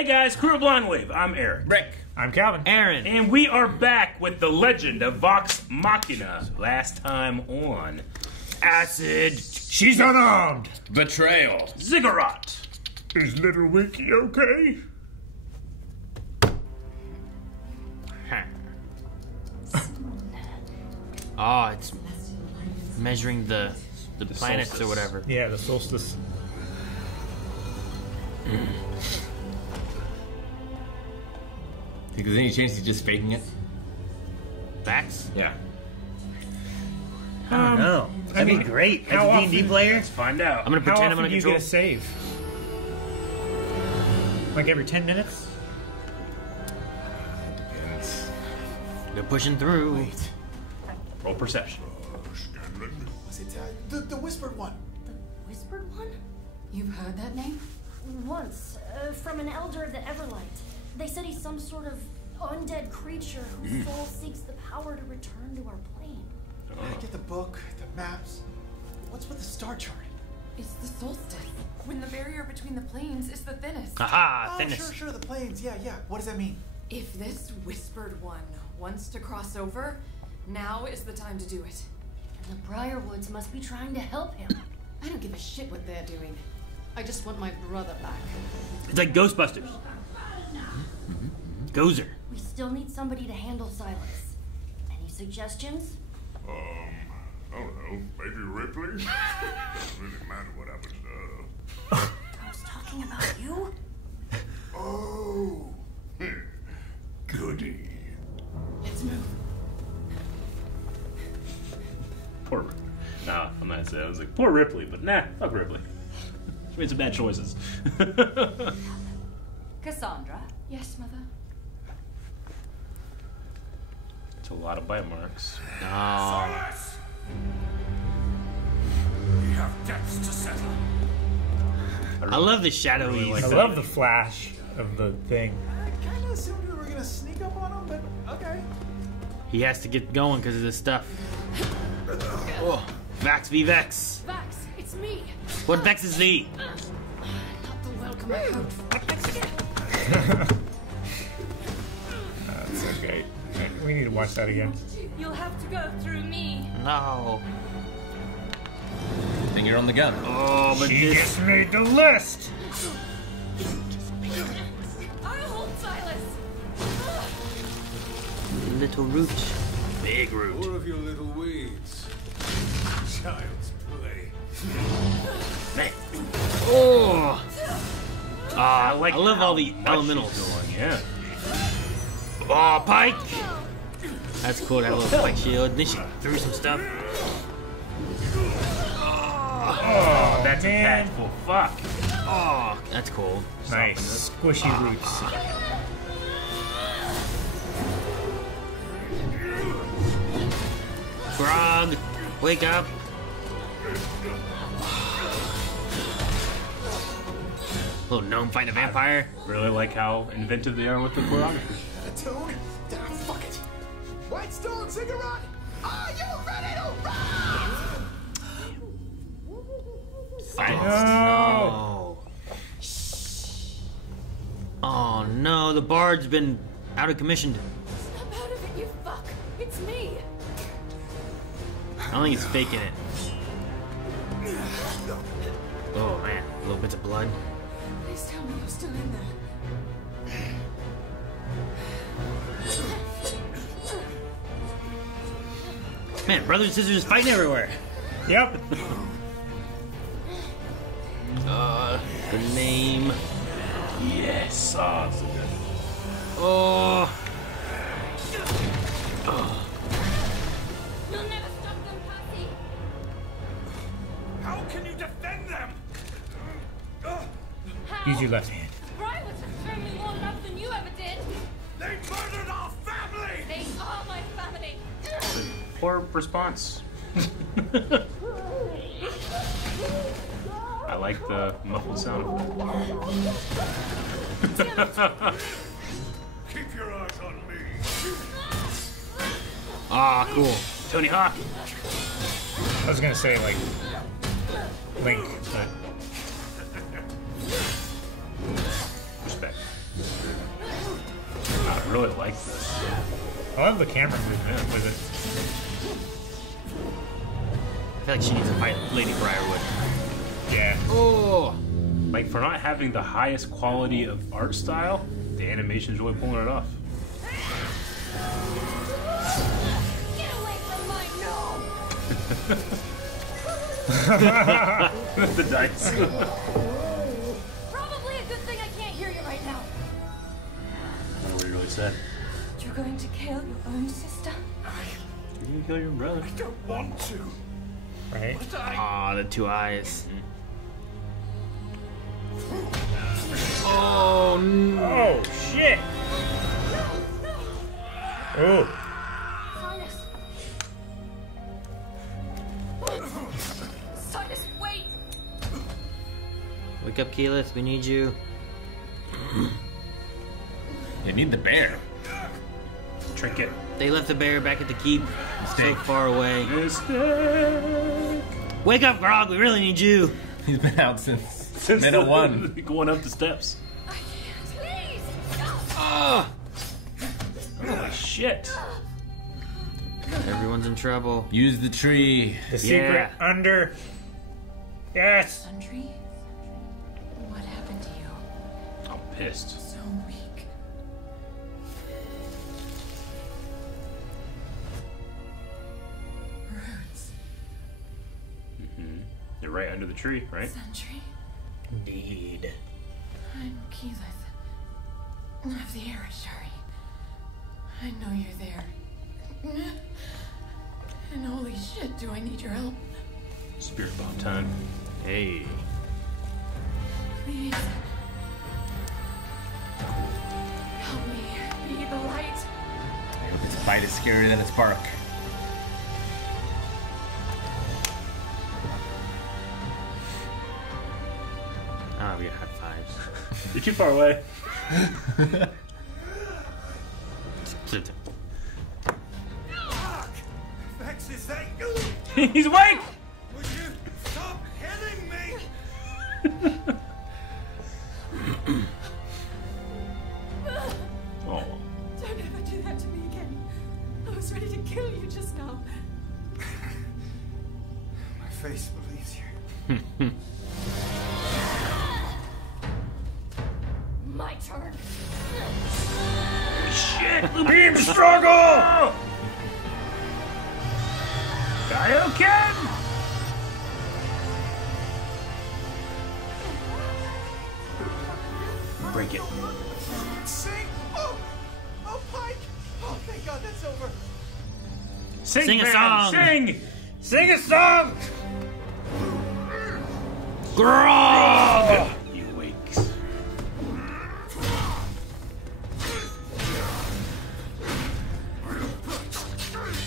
Hey guys, Crew of Blindwave. I'm Eric. Rick. I'm Calvin. Aaron. And we are back with the legend of Vox Machina. Last time on Acid, She's unarmed. Betrayal. Ziggurat. Is Little Wiki okay? Oh, it's measuring the planets solstice. or whatever. Yeah, the solstice. Think there's any chance he's just faking it? Facts? Yeah. I don't know. That'd be great. As how a D&D often- player, Let's find out. I'm gonna How pretend I'm often gonna do you control. get a save? Like every 10 minutes? They're pushing through. Roll perception. Was it the whispered one? The Whispered One? You've heard that name? Once, from an elder of the Everlight. They said he's some sort of undead creature whose soul seeks the power to return to our plane. I get the book, the maps. What's with the star chart? It's the solstice, when the barrier between the planes is the thinnest. Aha, Oh, thinness. sure, the planes. Yeah. What does that mean? If this Whispered One wants to cross over, now is the time to do it. And the Briarwoods must be trying to help him. I don't give a shit what they're doing. I just want my brother back. It's like Ghostbusters. Gozer. We still need somebody to handle Silas. Any suggestions? I don't know. Maybe Ripley? Doesn't really matter what happens to her. I was talking about you? Oh. Goody. Let's move. Poor Ripley. Nah, I'm not saying. I was like, poor Ripley, but nah, fuck Ripley. She made some bad choices. Cassandra? Yes, Mother? It's a lot of bite marks. No. Silas! We have debts to settle. I love the shadowy. Really like I that. love the flash of the thing. I kind of assumed we were gonna sneak up on them, but okay. He has to get going because of this stuff. Oh, Vax v Vex. Vax, it's me! What vexes thee? Not the welcome I hoped for. That's okay. We need to watch that again. You'll have to go through me. No. Think you're on the gun. Oh, but She this just made the list! I'll hold Silas! little root. Big root. All of your little weeds. Child's play. Man. Oh. I like. I love how all the much elementals. she's going, yeah. Oh, Pike! That's cool, that little spike shield. Then she threw some stuff. Oh, That's man. impactful. Fuck. Oh, that's cool. Nice. Squishy roots. Frog, wake up. Little gnome fighting a vampire. Really like how inventive they are with the choreography. A tune? Fuck it. Whitestone Ziggurat! Are you ready to run? Oh, no. Oh no, the bard's been out of commission. Snap out of it, you fuck! It's me! I don't think he's faking it. Oh man, little bits of blood. Please tell me you're still in there. Man, brothers and sisters is fighting everywhere. Yep. The name. Yes. Oh, so good. Oh. You'll never stop them, Patsy! How can you defend them? Use your left hand. Briarwoods have shown me more love than you ever did! They murdered our family! They are my family! Poor response. I like the muffled sound. Keep your eyes on me. Ah, cool. Tony Hawk. I was gonna say, like, Link, but Respect. I really like this. I love the camera movement with I feel like she needs to fight Lady Briarwood. it. Yeah. Oh! Like, for not having the highest quality of art style, the animation's really pulling it off. Get away from my gnome! The dice. Probably a good thing I can't hear you right now. I don't know what he really said. You're going to kill your own sister? You're gonna kill your brother. I don't want to. Right? Aw, the two eyes. Oh, no. Oh, shit! Oh. Sinus, wait! Wake up, Keyleth. We need you. They need the bear. Trinket. They left the bear back at the keep. So Mistake. far away. Mistake. Wake up, Grog. We really need you. He's been out since Since minute one. Going up the steps. I can't. Please! Ah! Holy shit. Everyone's in trouble. Use the tree. The secret under. Yes! Sundry? What happened to you? I'm pissed. So weak. Runes. You're right under the tree, right? Sentry? Indeed. I'm Keyleth. Of the Arashari. I know you're there. And holy shit, do I need your help? Spirit bomb time. Hey. Please. Help me be the light. Its bite is scarier than its bark. Ah, we got high fives. You're too far away. Vex, is that you? He's awake! Would you stop hitting me? Oh. Don't ever do that to me again. I was ready to kill you just now. My face believes you. My turn. Shit! Beam struggle! Kaioken! Break it. Sing! Oh! Oh, Pike! Oh, thank God that's over. Sing a man, song. Sing! Sing a song! Grog! He wakes.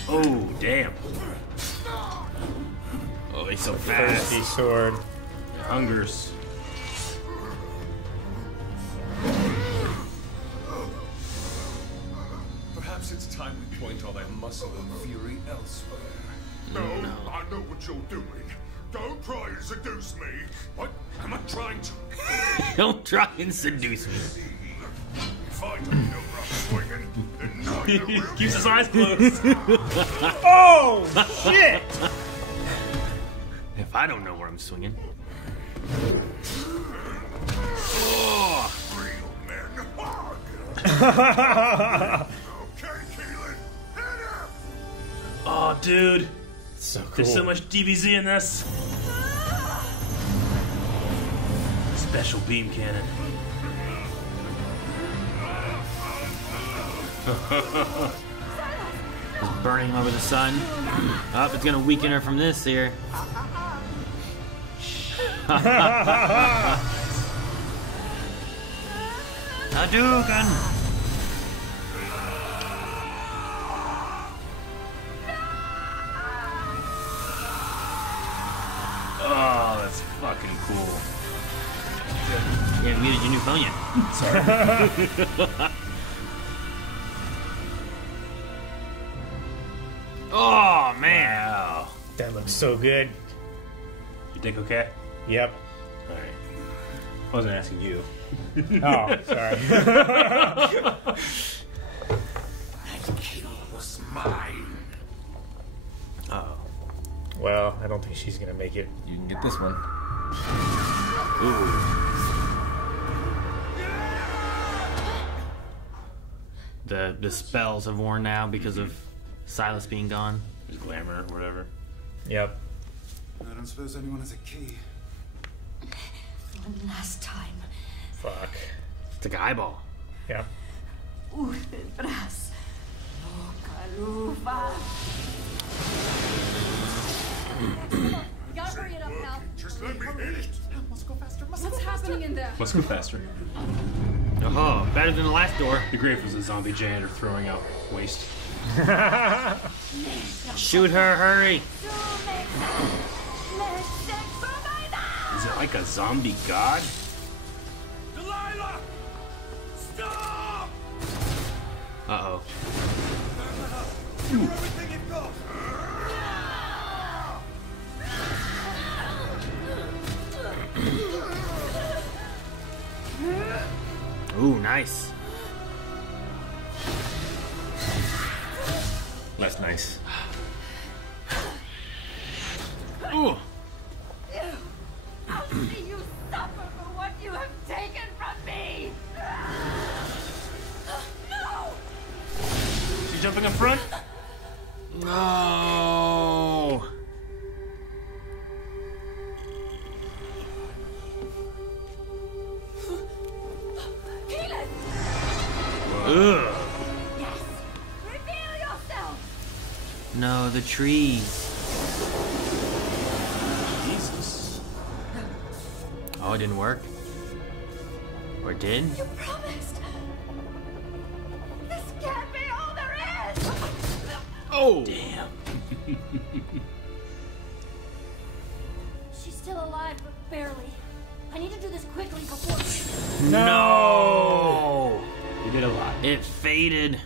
Oh, damn. Oh, he's so fast. Thirsty sword. Hungers. Perhaps it's time we point all that muscle and fury elsewhere. No, I know what you're doing. Don't try and seduce me. What? Am I trying to? Don't try and seduce me. If I don't know where I'm swinging, then neither will Keeps you. his eyes closed. Oh, shit! If I don't know where I'm swinging. Real men hug. Okay, Keelan, hit him. Oh, dude. So cool. There's so much DBZ in this. Special beam cannon. Just burning him over the sun. Oh, it's gonna weaken her from this here. Hadouken! Oh, that's fucking cool. You haven't muted your new phone yet. Oh, man. Wow. That looks so good. You think okay? Yep. Alright. I wasn't asking you. Oh, sorry. That kill was mine. Uh-oh. Well, I don't think she's gonna make it. You can get this one. Ooh. The spells have worn now because of Silas being gone. His glamour or whatever. Yep. I don't suppose anyone has a key. One last time. Fuck. It's like an eyeball. Yeah. Urtebras. Localufa. You gotta hurry it up now. Just let me hit it. Must go faster. Must What's happening in there? Let's go faster. Oh, better than the last door. The grave was a zombie janitor throwing out waste. Shoot her, hurry. Is it like a zombie god? Delilah! Stop! Uh-oh. everything you've got. Ooh, nice. Less nice. Ooh. I'll see you suffer for what you have taken from me. No! She's jumping up front? No. Keelan! Ugh. Yes! Reveal yourself! No, the trees. Jesus. Oh, it didn't work? Or it did? You promised! This can't be all there is! Oh! Damn. She's still alive, but barely. I need to do this quickly before... No! You did a lot. It faded.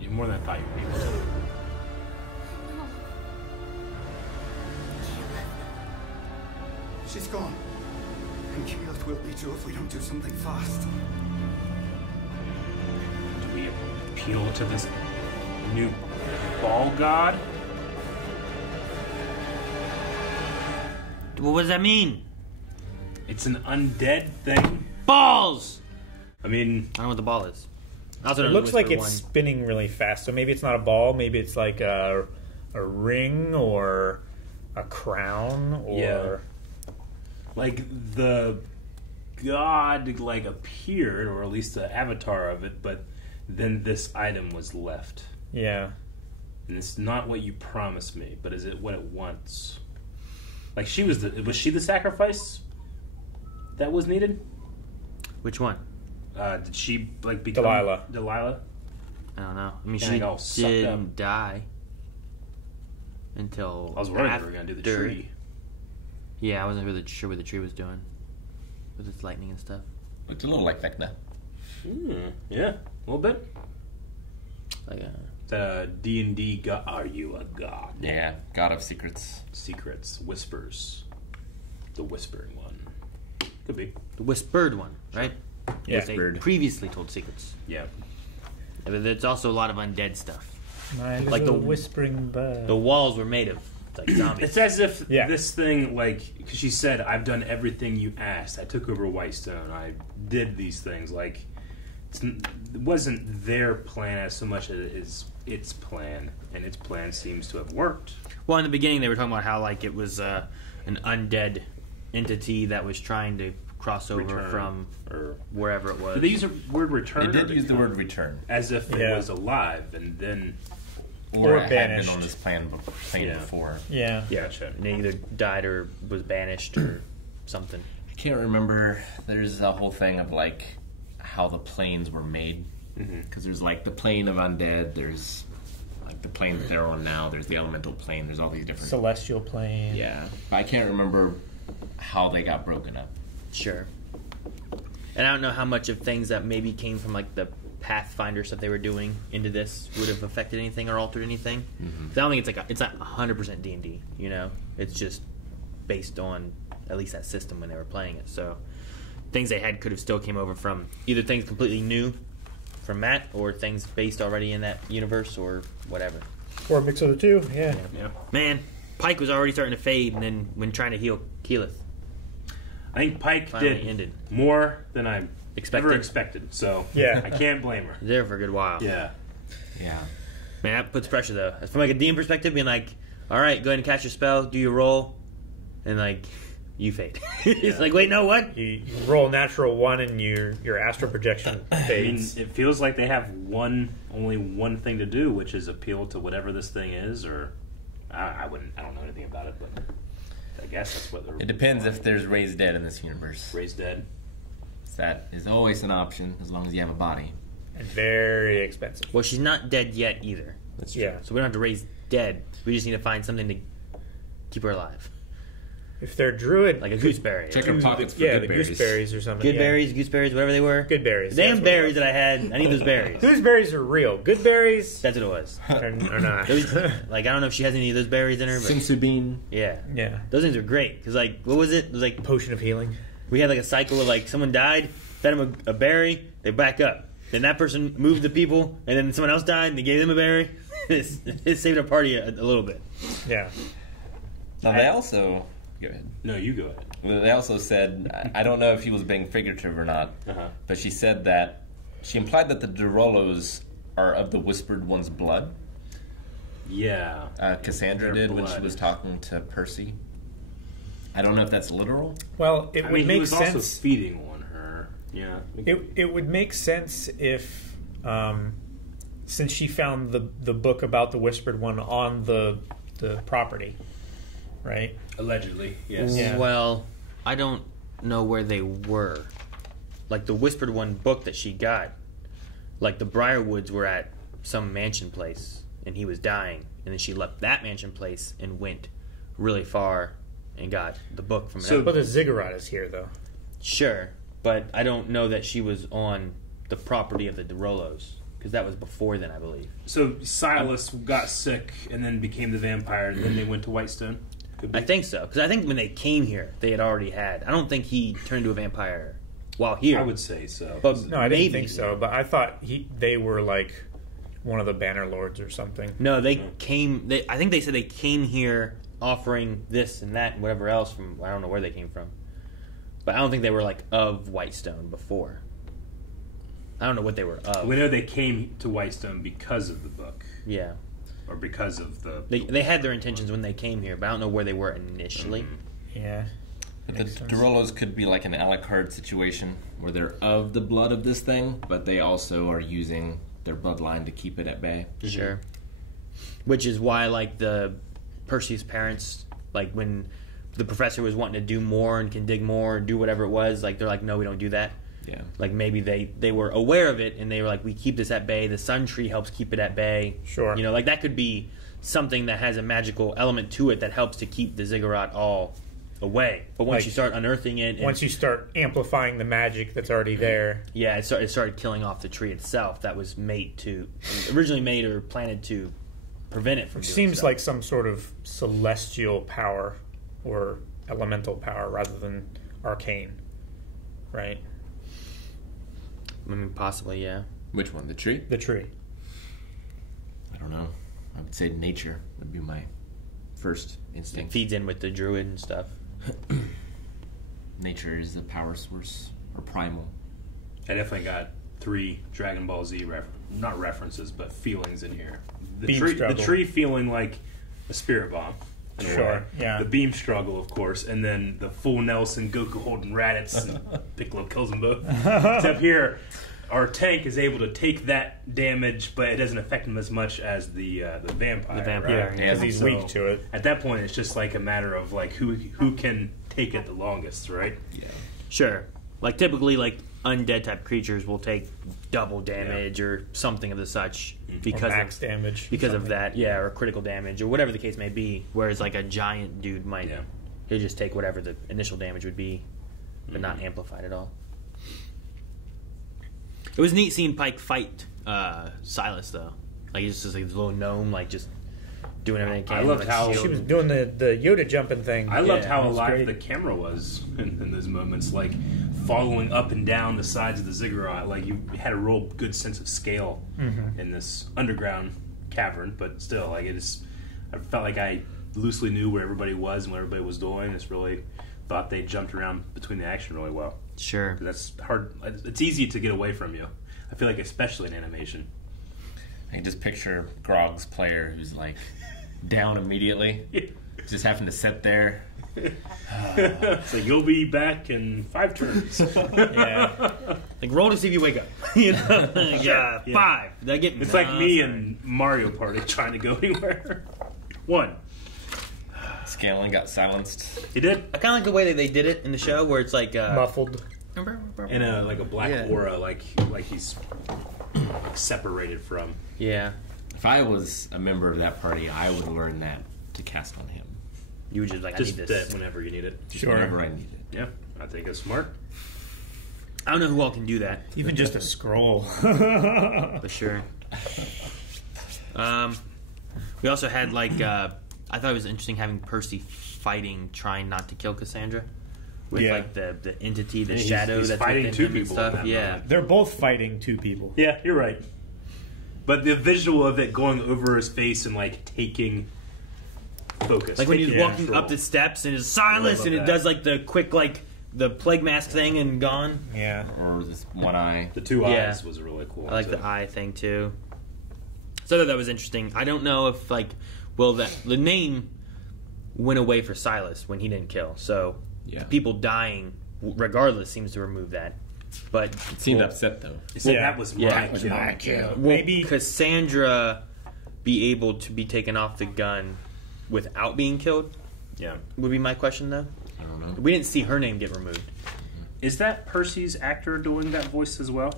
You did more than I thought you would be able to. No. She's gone. And Keyleth will be too if we don't do something fast. Do we appeal to this new ball god? What does that mean? It's an undead thing. Balls! I mean, I don't know what the ball is. That's what It I looks like whispered it's one. spinning really fast, so maybe it's not a ball. Maybe it's like a ring or a crown or... Yeah. Like the god like appeared, or at least the avatar of it, but then this item was left. Yeah. And it's not what you promised me, but is it what it wants? Like was she the sacrifice that was needed? Which one? Did she like become Delilah. I don't know. I mean, Yeah, she it all sucked up. didn't die until I was worried they were gonna do the after- tree. Yeah, I wasn't really sure what the tree was doing with its lightning and stuff. Looked a little like Vecna. Yeah, a little bit. Like D&D god. Are you a god? Yeah, God of Secrets. Secrets, whispers. The whispering one. Could be. the whispered one, right? Yeah. They previously told secrets. Yeah. But there's also a lot of undead stuff. My little Like the- whispering bird. The walls were made of like zombies. It's as if Yeah. this thing, like, because she said, I've done everything you asked. I took over Whitestone. I did these things. Like, it wasn't their plan as so much as it is its plan. And its plan seems to have worked. Well, in the beginning, they were talking about how like it was an undead entity that was trying to cross over Return, from or wherever it was. did they use the word return? They or did use the word return. as if Yeah. it was alive, and then Or it had been banished. on this plane Yeah. before. Yeah. gotcha. And they either died or was banished or something. I can't remember. There's a whole thing of like how the planes were made. Because there's like the plane of undead. There's like the plane that they're on now. There's the elemental plane. There's all these different. Celestial plane. Yeah, but I can't remember how they got broken up. Sure. And I don't know how much of things that maybe came from like the Pathfinder stuff they were doing into this would have affected anything or altered anything. 'Cause I don't think it's not 100% D&D. You know, it's just based on at least that system when they were playing it. So things they had could have still came over from either things completely new from Matt or things based already in that universe or whatever. Or a mix of the two, yeah. Man, Pike was already starting to fade, and then when trying to heal Keyleth. I think Pike Finally did ended. more than I Expected. ever expected. So Yeah. I can't blame her. There for a good while. Yeah. Yeah. Man, that puts pressure though. From like a DM perspective, being like, all right, go ahead and cast your spell, do your roll, and like you fade. It's like, wait, no, what? You roll a natural 1 and your astral projection I mean, fades. it feels like they have only one thing to do, which is appeal to whatever this thing is, or I don't know anything about it, but I guess that's what they're. It depends if there's raised dead in this universe. Raised dead. That is always an option as long as you have a body. And very expensive. Well, she's not dead yet either. That's true. Yeah. So we don't have to raise dead. We just need to find something to keep her alive. If they're druid, Like a gooseberry. Check or- her pockets for yeah, good the berries. gooseberries or something. Good yeah. berries, gooseberries, whatever they were. Good berries. The damn that's what it berries was. that I had. I need those berries. Gooseberries are real. Good berries That's what it was. are not. There was- like, I don't know if she has any of those berries in her, but Sensu bean. yeah. Yeah. Those things are great. Because, like, what was it? It was like, Potion of healing. we had like a cycle of like, someone died, fed them a berry, they back up. Then that person moved the people, and then someone else died, and they gave them a berry. It saved our party a little bit. Yeah. Now they also go ahead. No, you go ahead. Well, they also said I don't know if he was being figurative or not, but she said that she implied that the Durolos are of the Whispered One's blood. Yeah. Cassandra Their did when she blood. was talking to Percy. I don't know if that's literal. Well, it I would mean, he make was also sense. feeding on her. Yeah. It would make sense if, since she found the book about the Whispered One on the property, right? Allegedly, yes. Yeah. Well, I don't know where they were. Like the Whispered One book that she got, like the Briarwoods were at some mansion place, and he was dying, and then she left that mansion place and went really far and got the book from So- But the ziggurat is here, though. Sure, but I don't know that she was on the property of the Durolos, because that was before then, I believe. So Silas got sick and then became the vampire, and then they went to Whitestone. Could be. I think so, because I think when they came here, they had already had. I don't think he turned into a vampire while here. I would say so. But No, I maybe. didn't think so. But I thought they were like one of the Banner Lords or something. No, they came. I think they said they came here offering this and that and whatever else from. I don't know where they came from, but I don't think they were like of Whitestone before. I don't know what they were of. We know they came to Whitestone because of the book, Yeah, or because of the. they had their intentions when they came here, but I don't know where they were initially. Yeah. But the Makes sense. Durolos could be like an a la carte situation where they're of the blood of this thing, but they also are using their bloodline to keep it at bay. Sure. Which is why, like, the Percy's parents, like, when the professor was wanting to do more and can dig more and do whatever it was, like, they're like, no, we don't do that. Yeah. Like, maybe they were aware of it, and they were like, we keep this at bay. The Sun Tree helps keep it at bay. Sure. You know, like, that could be something that has a magical element to it that helps to keep the ziggurat all away. But once Like, you start unearthing it... and- Once you start amplifying the magic that's already there. yeah, it started killing off the tree itself that was originally made or planted to prevent it from Which doing seems so. like some sort of celestial power or elemental power rather than arcane, right? I mean, possibly, yeah. Which one? The tree? The tree. I don't know. I would say nature would be my first It instinct. feeds in with the druid and stuff. Nature is the power source or primal. I definitely got 3 Dragon Ball Z not references, but feelings in here. The Beam tree, struggle. the tree feeling like a spirit bomb. in a Sure, way. yeah. The beam struggle, of course, and then the full Nelson, Goku holding Raditz, and Piccolo kills them both. Except here, our tank is able to take that damage, but it doesn't affect him as much as the vampire. The vampire, right? Yeah, because he's So, weak to it. At that point, it's just like a matter of like who can take it the longest, right? Yeah. Sure. Like, typically, like, undead type creatures will take double damage or something of the such Or because max of damage. because of something. that, yeah, or critical damage or whatever the case may be. Whereas like a giant dude might Yeah. he'll just take whatever the initial damage would be, but not amplified at all. It was neat seeing Pike fight Silas though. Like he's just like this little gnome, like just doing everything he can. I loved like, how- shield She was and- doing the Yoda jumping thing. I loved Yeah, how that was alive great. the camera was in those moments. Like following up and down the sides of the ziggurat. Like you had a real good sense of scale in this underground cavern, but still, like I felt like I loosely knew where everybody was and what everybody was doing. It's really thought they jumped around between the action really well. Sure. That's hard. It's easy to get away from you. I feel like, especially in animation. I can just picture Grog's player who's like down immediately, just having to sit there. So you'll be back in 5 turns. Yeah. Like, roll to see if you wake up. You know? Like, Yeah. 5. Did I get It's like me and Mario Party trying to go anywhere. 1. Scanlan got silenced. He did. I kind of like the way that they did it in the show, where it's like Muffled. In a like a black Yeah. aura, like he's separated from. Yeah. If I was a member of that party, I would learn that to cast on him. You were just like, I Just need that this. whenever you need it. Just Sure. whenever I need it. Yeah, I think it's smart. I don't know who all can do that, Even just a scroll. for sure. We also had like I thought it was interesting having Percy fighting, trying not to kill Cassandra, with Yeah. like the entity, the Yeah, he's- shadow he's that's fighting within 2 him and people stuff. in that Yeah, moment. They're both fighting 2 people. Yeah, you're right. But the visual of it going over his face and like taking focus, like when he's taking walking control. up the steps and it's Silas, love and it that. does like the quick like the plague mask thing and gone. Yeah. Or this one eye. The 2 Yeah. eyes was really cool. I like too. the eye thing too. So I thought that was interesting. I don't know if like, well, that the name went away for Silas when he didn't kill. So Yeah. people dying, regardless, seems to remove that. But It seemed upset though. He said Yeah. that was Yeah. my That was kill. my kill. will Maybe- Cassandra be able to be taken off the gun without being killed? Yeah. Would be my question though. I don't know. We didn't see her name get removed. Is that Percy's actor doing that voice as well?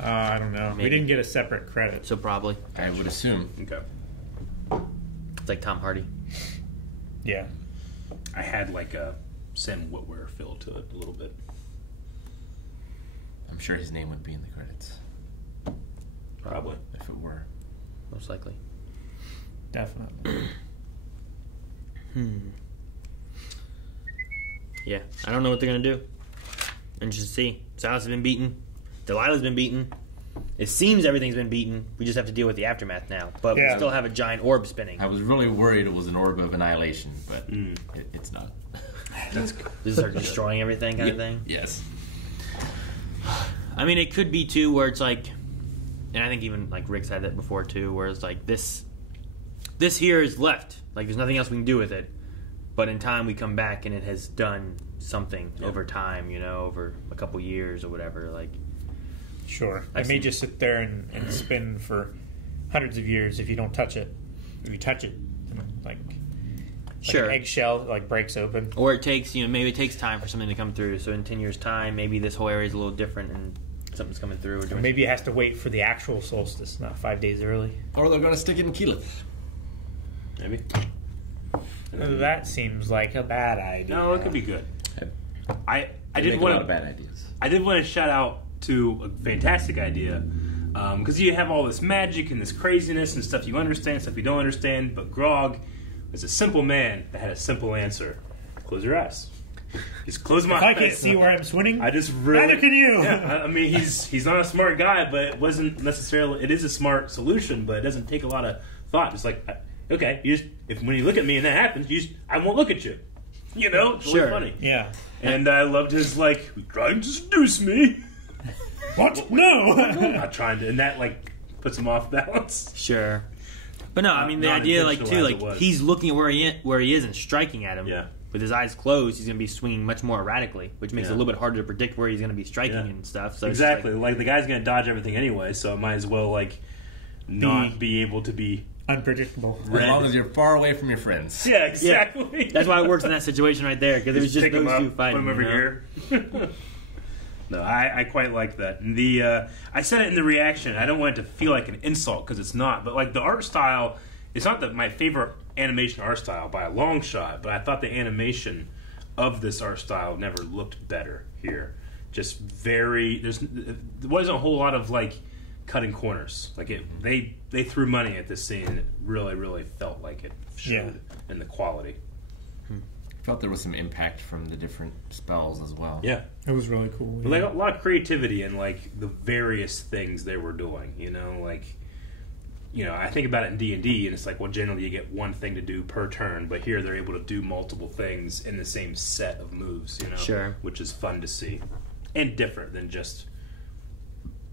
I don't know. We Maybe. didn't get a separate credit. So probably I would assume. Okay. it's like Tom Hardy. Yeah. I had like a Sam Witwer feel to it a little bit. I'm sure his name would be in the credits Probably. if it were. Most likely. Definitely. Yeah, I don't know what they're gonna do. Interested to see. Silas has been beaten. Delilah's been beaten. It seems everything's been beaten. We just have to deal with the aftermath now. But we Yeah. still have a giant orb spinning. I was really worried it was an orb of annihilation, but it's not. That's good. This is start destroying everything kind of thing. Yes. I mean, it could be too where it's like, and I think even like Rick said that before too, where it's like this here is left. Like there's nothing else we can do with it. But in time we come back and it has done something over time, you know, over a couple years or whatever. Like Sure. I've It may seen- just sit there and spin for hundreds of years if you don't touch it. If you touch it, like Sure. an eggshell like breaks open. Or it takes, you know, maybe it takes time for something to come through. So in 10 years' time, maybe this whole area is a little different and something's coming through. Or Or doing maybe it has to wait for the actual solstice, not 5 days early. Or they're going to stick it in Keyleth. Maybe. That seems like a bad idea. No, it could be good. I They did make a lot want of to bad ideas. I did want to shout out to a fantastic idea because you have all this magic and this craziness and stuff you understand, stuff you don't understand. But Grog is a simple man that had a simple answer: close your eyes. Just close my If I eyes. can't see where I'm swinging, I just really. neither can you. Yeah, I mean, he's not a smart guy, but it wasn't necessarily. It is a smart solution, but it doesn't take a lot of thought. Just like, okay, you just when you look at me and that happens, I won't look at you. You know, it's really Sure. funny. Yeah. And I loved his like, trying to seduce me. What? No. I'm not trying to, and that like puts him off balance. Sure. But no, I mean the Not idea, like intentional too, as it like was. he's looking at where he is and striking at him. Yeah. With his eyes closed, he's going to be swinging much more erratically, which makes it Yeah. a little bit harder to predict where he's going to be striking Yeah. and stuff. So it's just Exactly. Like the guy's gonna dodge everything anyway, so it might as well like not be able to be. Unpredictable. As long as you're far away from your friends. Yeah, exactly. That's why it works in that situation right there, because it was just pick him those up, two fighting. put him over you know? here. No, I quite like that. And I said it in the reaction. I don't want it to feel like an insult because it's not. But like the art style, it's not my favorite animation art style by a long shot. But I thought the animation of this art style never looked better here. Just there wasn't a whole lot of like cutting corners. Like they threw money at this scene, and it really felt like it showed in the quality. I felt there was some impact from the different spells as well. Yeah. It was really cool. But like a lot of creativity in like the various things they were doing, I think about it in D&D, and it's like, well, generally you get one thing to do per turn, but here they're able to do multiple things in the same set of moves, Sure. which is fun to see. And different than just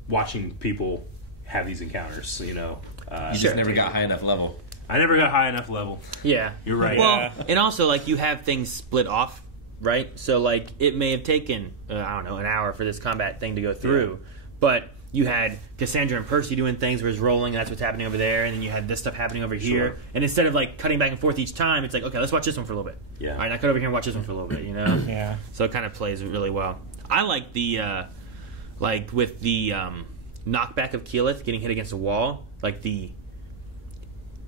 watching people have these encounters, You just never got high enough level. I never got high enough level. Yeah. You're right. Well, and also, like, you have things split off, right? So, like, it may have taken, an hour for this combat thing to go through, but you had Cassandra and Percy doing things where it's rolling, and that's what's happening over there, and then you had this stuff happening over here. Sure. And instead of, like, cutting back and forth each time, it's like, okay, let's watch this one for a little bit. Yeah. All right, now cut over here and watch this one for a little bit, Yeah. So it kind of plays really well. I like the, with the knockback of Keyleth getting hit against a wall, like the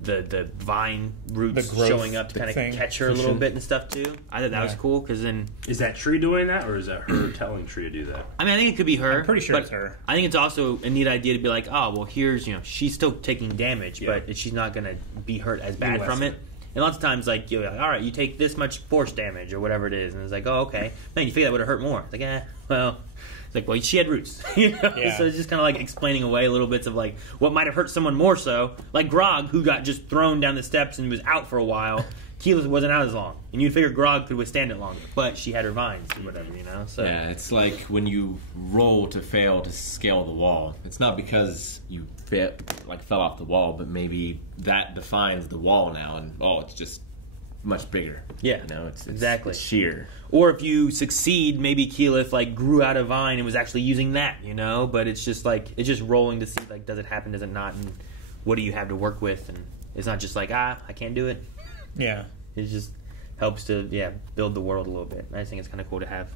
vine roots The growth showing up to kind of thing. catch her a little bit and stuff too. I thought that was cool because then Is that Tree doing that, or is that her telling Tree to do that? I think it could be her. I'm pretty sure but it's her. I think it's also a neat idea to be like, oh well, here's she's still taking damage, Yeah. but she's not gonna be hurt as bad less from it. And lots of times, like you're like, all right, you take this much force damage or whatever it is, and it's like, oh okay, man, you figure that would have hurt more. It's like, well. It's like, well, she had roots, Yeah. So it's just kind of like explaining away little bits of like what might have hurt someone more so, like Grog, who got just thrown down the steps and was out for a while. Keyleth wasn't out as long, and you'd figure Grog could wiststand it longer, but she had her vines or whatever, So Yeah, it's like when you roll to fail to scale the wall. It's not because you fell off the wall, but maybe that defines the wall now, and it's just much bigger. Yeah, it's exactly. It's sheer. Or if you succeed, maybe Keyleth like grew out a vine and was actually using that, But it's just like it's just rolling to see like does it happen, does it not, and what do you have to work with, and it's not just like I can't do it. Yeah. It just helps to build the world a little bit. I just think it's kind of cool to have.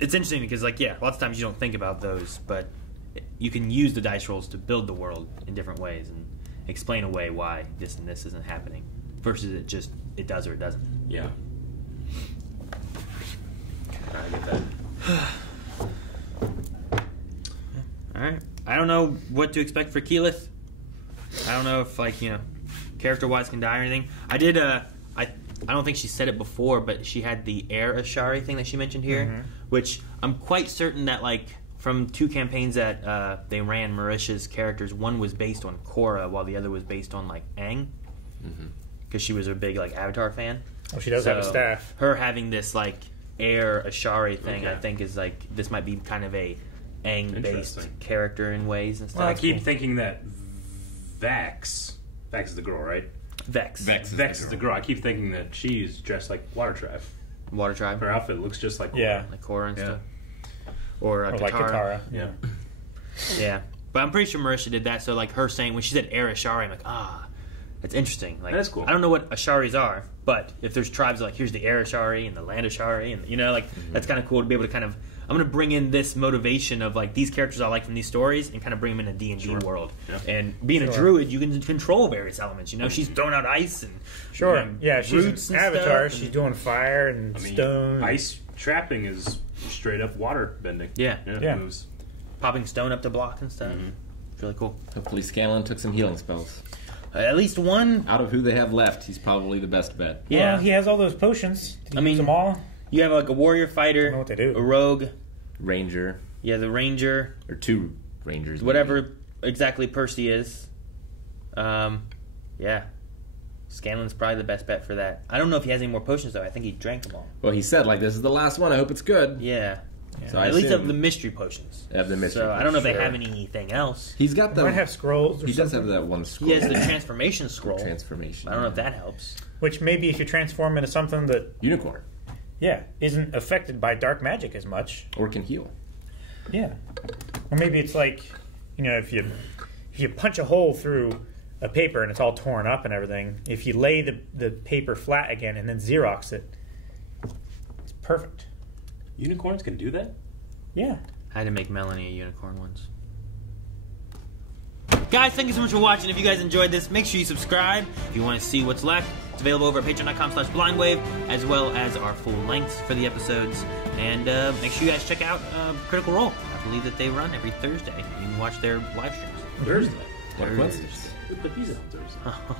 It's interesting because lots of times you don't think about those, but you can use the dice rolls to build the world in different ways and explain away why this and this isn't happening versus it does or it doesn't. Yeah. I get that. All right. I don't know what to expect for Keyleth. I don't know if character-wise can die or anything. I did. I don't think she said it before, but she had the Air Ashari thing that she mentioned here, which I'm quite certain that from two campaigns that they ran Marisha's characters, one was based on Korra while the other was based on Aang, because she was a big Avatar fan. Oh, she does have a staff. Her having this Air Ashari thing, I think is this might be kind of a Aang-based character in ways and stuff. Well, I keep thinking that Vex is the girl, right? Vex is the girl. I keep thinking that she's dressed like Water Tribe. Water Tribe. Her outfit looks just like Korra. Yeah. Like Korra and stuff. Or like Katara. Yeah. Yeah. But I'm pretty sure Marisha did that, so her saying, when she said Air Ashari, I'm like, that's interesting. That's cool. I don't know what Asharis are, but if there's tribes here's the Air Ashari and the Land Ashari, and that's kind of cool to be able to kind of, I'm going to bring in this motivation of these characters I like from these stories and kind of bring them in a D&D world. Yeah. And being a druid, you can control various elements. She's throwing out ice and She's roots an and avatar. stuff, She's doing fire and stone. Ice trapping is straight up water bending. Yeah. Moves. Popping stone up to block and stuff. It's really cool. Hopefully Scanlan took some healing spells. At least one. Out of who they have left, he's probably the best bet. Yeah. Well, he has all those potions. Did he use mean, them all? You have a warrior fighter, I don't know what they do. a rogue, Ranger. yeah, the ranger, Or two Rangers. whatever exactly Percy is. Yeah. Scanlan's probably the best bet for that. I don't know if he has any more potions, though. I think he drank them all. Well, he said, this is the last one. I hope it's good. Yeah. So I At least assume- of the mystery potions. Of the mystery So I don't know if they potions, have anything else. He's got He might have scrolls or He does something. have that one scroll. He has the transformation scroll. Transformation. I don't know if that helps. Which maybe if you transform into something that, Unicorn. isn't affected by dark magic as much. Or can heal. Yeah. Or maybe it's if you punch a hole through a paper and it's all torn up and everything, if you lay the paper flat again and then Xerox it, it's perfect. Unicorns can do that? Yeah. I had to make Melanie a unicorn once. Guys, thank you so much for watching. If you guys enjoyed this, make sure you subscribe. If you want to see what's left, it's available over at patreon.com/blindwave, as well as our full lengths for the episodes. And make sure you guys check out Critical Role. I believe that they run every Thursday. You can watch their live streams. Thursday. What coincidence. We put these on Thursday.